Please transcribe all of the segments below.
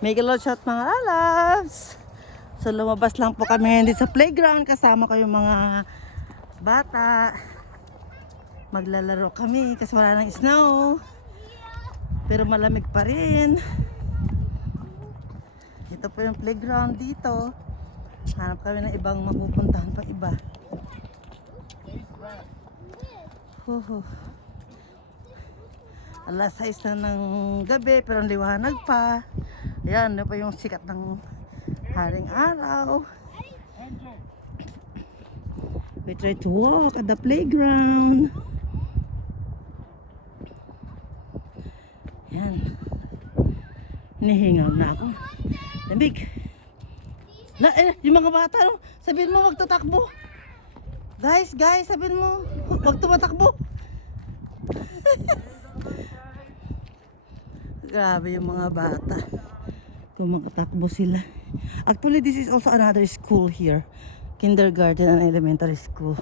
Make a lot shot mga loves. So lumabas lang po kami ngayon dito sa playground. Kasama ko yung mga bata. Maglalaro kami kasi wala nang snow. Pero malamig pa rin. Ito po yung playground dito. Hanap kami ng ibang mapupuntahan pa iba. Alas 6 na ng gabi pero liwanag pa. Ayan, ano pa yung sikat ng haring araw. We try to walk at the playground. Ayan. Hinihingal na ako. Lamig. Yung mga bata, no? Sabihin mo, wag tatakbo. Guys, sabihin mo, wag tumatakbo. Grabe yung mga bata. Kumakatakbo sila. Actually, this is also another school here. Kindergarten and elementary school.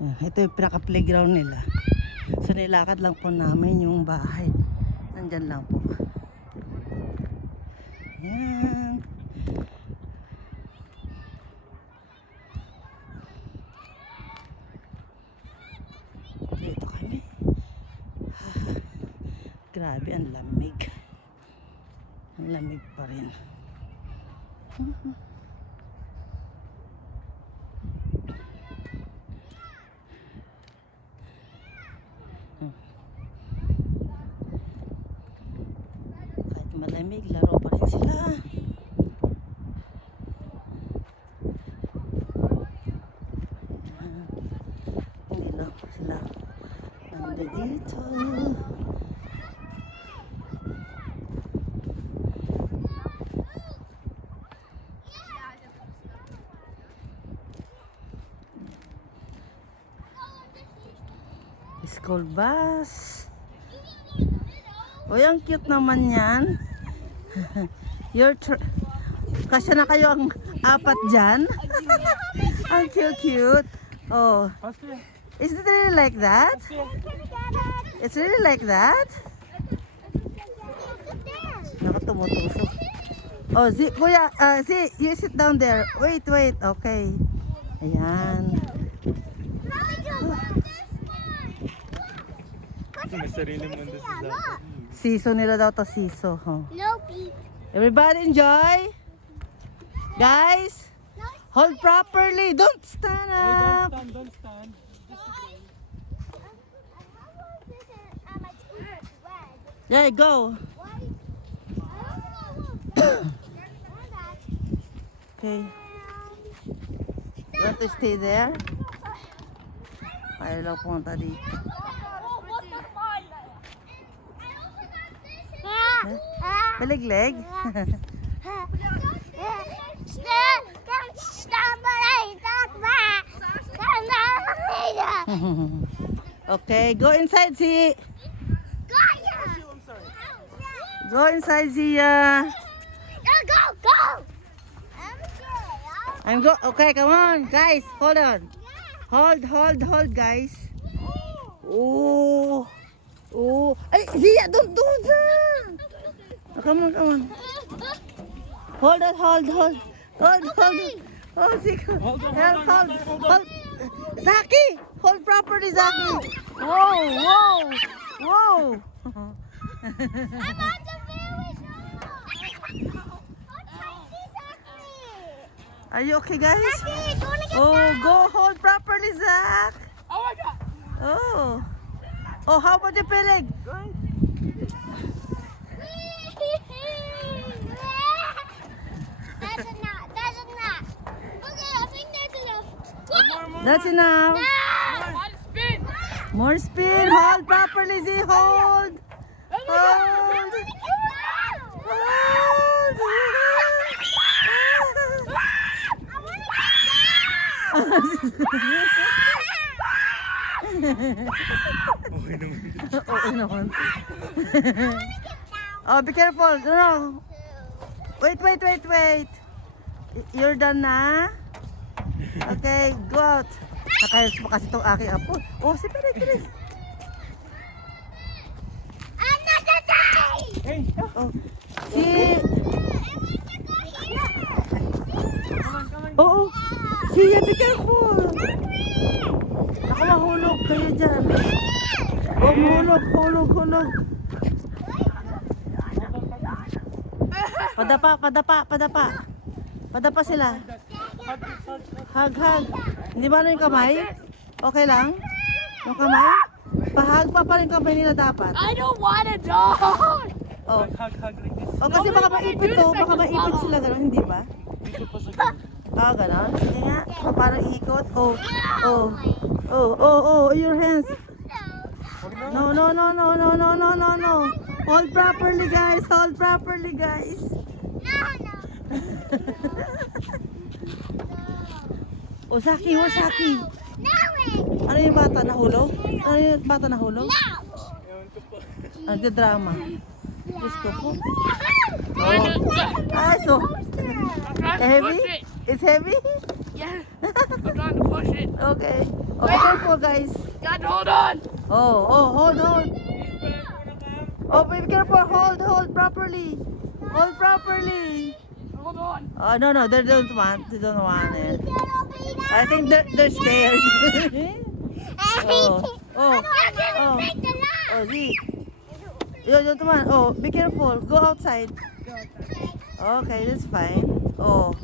Ito yung pinaka-playground nila. So, nilakad lang po namin yung bahay. Nandyan lang po. Ayan. Dito kami. Grabe, ang lamig. Ang lamig pa rin. Kahit malamig, laro pa rin sila. Hindi lang sila nandito. School bus. Uy, ang cute naman yan. Kasya na kayo ang apat dyan. Ang cute. Oh. Is it really like that? It's really like that? Nakatumutusok. Oh, kuya, you sit down there. Wait. Okay. Ayan. Siso nila daw to, siso. Oh. Everybody enjoy. Guys, hold properly. Don't stand up. Don't stand. Yeah, go. Okay. You want to stay there? Ayaw lang pumunta dito. Maligleg? Okay, go inside, see. Go inside, Zia. Go. Okay, come on, guys. Hold on. Hold, guys. Oh. Hey, Zia, don't do that. Oh, come on. Hold. Hold, Zia. Hold. Zaki, hold properly, Zaki. Whoa. I'm on the very show. Are you okay, guys? Zaki, go to get Oh, go hold properly, Zach. Oh my God! Oh, how about the peleg? That's enough. Okay, I think that's enough. That's enough. No! Spin! More spin. Hold properly, Z. Hold. Hold. Okay naman. Oh, be careful. No. Wait. You're done na? Okay, go out. Nakayos mo kasi itong aking apo. Oh, si Pilis. I'm not the guy! Hey! Oh, si Zia, be careful. Ako mahulog kayo dyan. Oh, hulog. Padapa sila. Hug. Hindi ba ano yung kamay? Okay lang? Yung kamay? Pahag pa rin kamay nila dapat. I don't want a dog. Oh. Hug like this. Oh, kasi baka maipit to. Baka maipit sila gano'n, hindi ba? Ah, gano'n? Hindi nga. Oh, parang ikot. Oh, your hands. No. Hold properly, guys. No. Oh, Saki. No. Ano yung bata? Nahulog? No. Nagda-drama. Diyos ko po. Oh. Ah, so, heavy? It's heavy? Yeah. I'm trying to push it. Okay. Oh, be careful, guys. God, hold on. Oh, hold. Oh, be careful. Hold properly. Hold properly. Hold on. Oh, no, they don't want it. I think they're scared. Oh. Oh, Z. You don't want. Oh, be careful. Go outside. Okay, that's fine. Oh,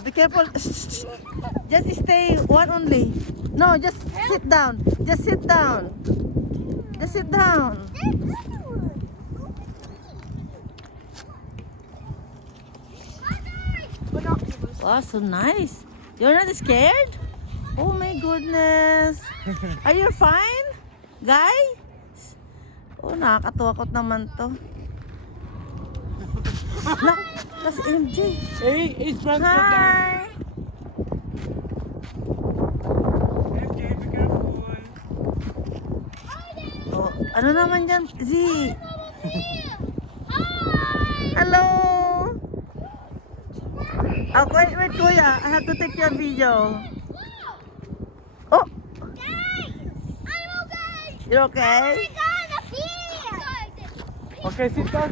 be careful. Just stay one only. No, just sit down. Just sit down. Wow, so nice. You're not scared? Oh my goodness. Are you fine, guy? Oh, nakakatukot naman to. That's MJ. Hey, it's Frank. Hi. MJ, be careful. Oh, ano naman dyan? Z. Hello. Oh, wait, kuya. I have to take your video. Oh, you're okay? Okay, sit down.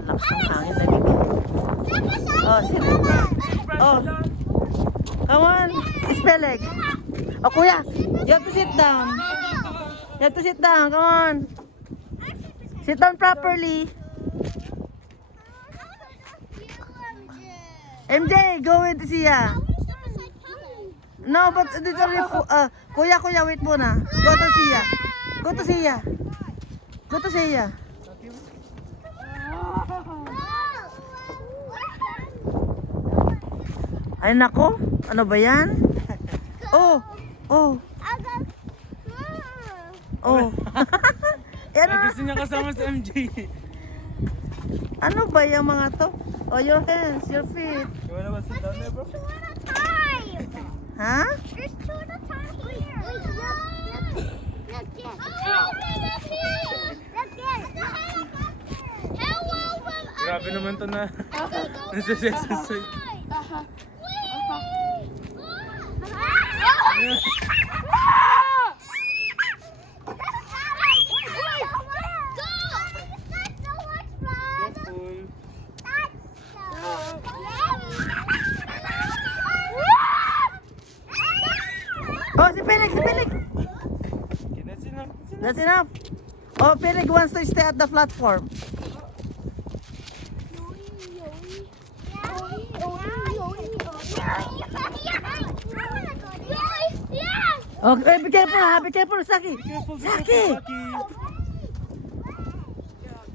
Ang lakas ng hangin na bigay. Oh, sit. Oh, come on. Ispeleg. Oh, kuya. You have to sit down. Come on. Sit down properly. MJ, go with Sia. No, but dito rin kuya, wait muna. Go to Sia. Ay nako, ano ba yan? Oh. Yan Ay, gusto niya kasama sa MJ. ano ba yung mga to? Oh, your hands, your feet. You wanna go sit down there, bro? Ha? There's two at a time here. Grabe naman to na. Nasa exercise. Careful. Oh, si Felix. Okay, that's enough. That's enough. Oh, Felix wants to stay at the platform. Okay, be careful, Saki. Careful, Saki.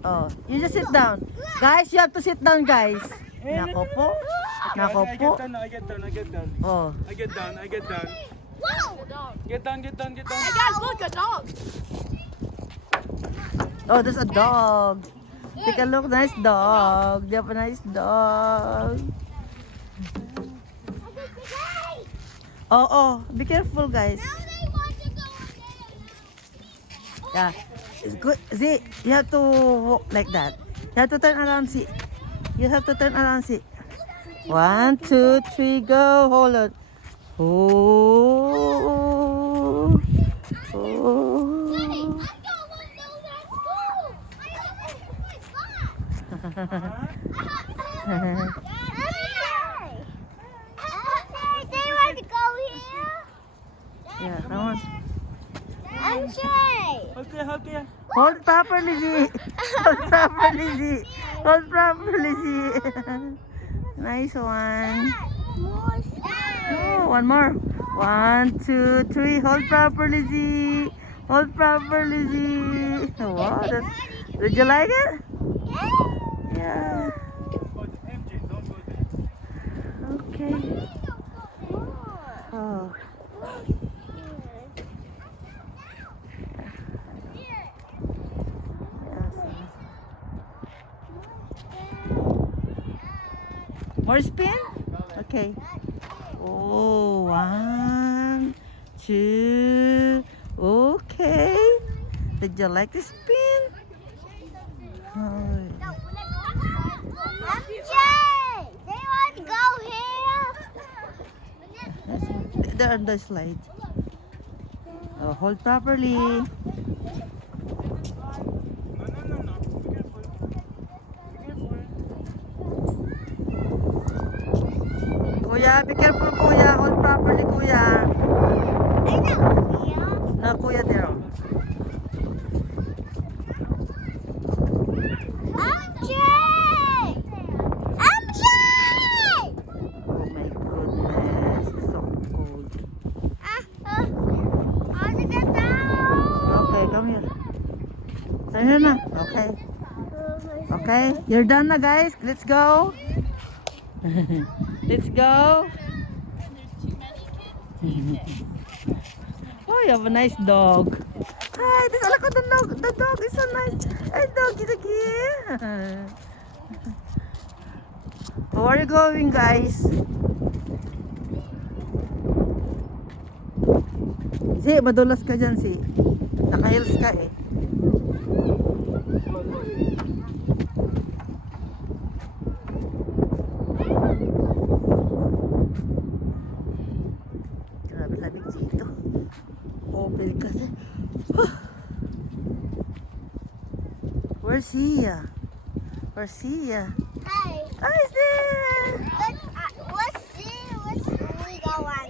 Oh, you just sit down. Guys, you have to sit down, guys. Nako po. I get down. Oh. I get down. Whoa! Get down. Hey guys, look, a dog. Oh, there's a dog. Take a look, nice dog. They have a nice dog. Oh, be careful, guys. Yeah, it's good. See, you have to walk like that. You have to turn around, see. 1, 2, 3, go. Hold it. Oh. Yeah, come on. I'm shy. Okay. Hold properly, Z. Hold properly, Z. Hold properly, Z. Nice one. More shy. Oh, one more. 1, 2, 3. Hold properly, Z. Hold properly, Z. Wow, did you like it? Yeah. MJ, don't go there. Okay. Oh. More spin? Okay. Oh, 1, 2. Okay. Did you like the spin? Oh. MJ, they want to go here. There are the slides. Oh, hold properly. No. Be careful. Kuya, be careful, kuya. Hold properly, kuya. I know. Yeah. No, kuya, there. MJ! MJ! Oh my goodness, it's so cold. How to get down? Okay, come here. Here na. Okay. Okay, you're done na, guys. Let's go. Let's go. Oh, you have a nice dog. Hi, this look at the dog. The dog is so nice. Hey, doggy, doggy. Where are you going, guys? Si, madulas ka dyan, si. Naka-heels ka eh. Grabe lamig dito. Open kasi. Where's he? Where's he? Hi. Oh, he's there! What's we go on?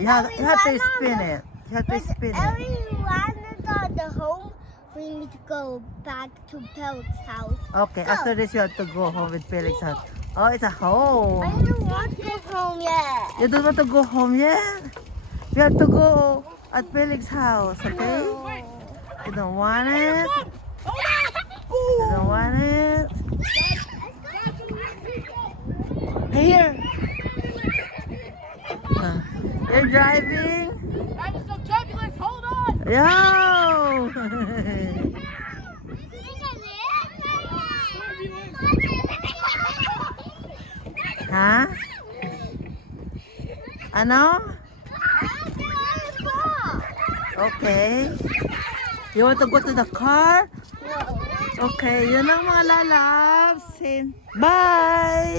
You have to spin it. You have to spin it. Everyone at the home, we need to go back to Pelt's house. Okay, after this you have to go home with Felix house. Oh, it's a home. I don't want to go home yet. You don't want to go home yet? You have to go at Felix's house, okay? You don't want it? You don't want it? Here. You're driving? That was some turbulence. Hold on. Yo! Ha? Ano? Okay. You want to go to the car? Okay, yun lang mga lalabs. Bye!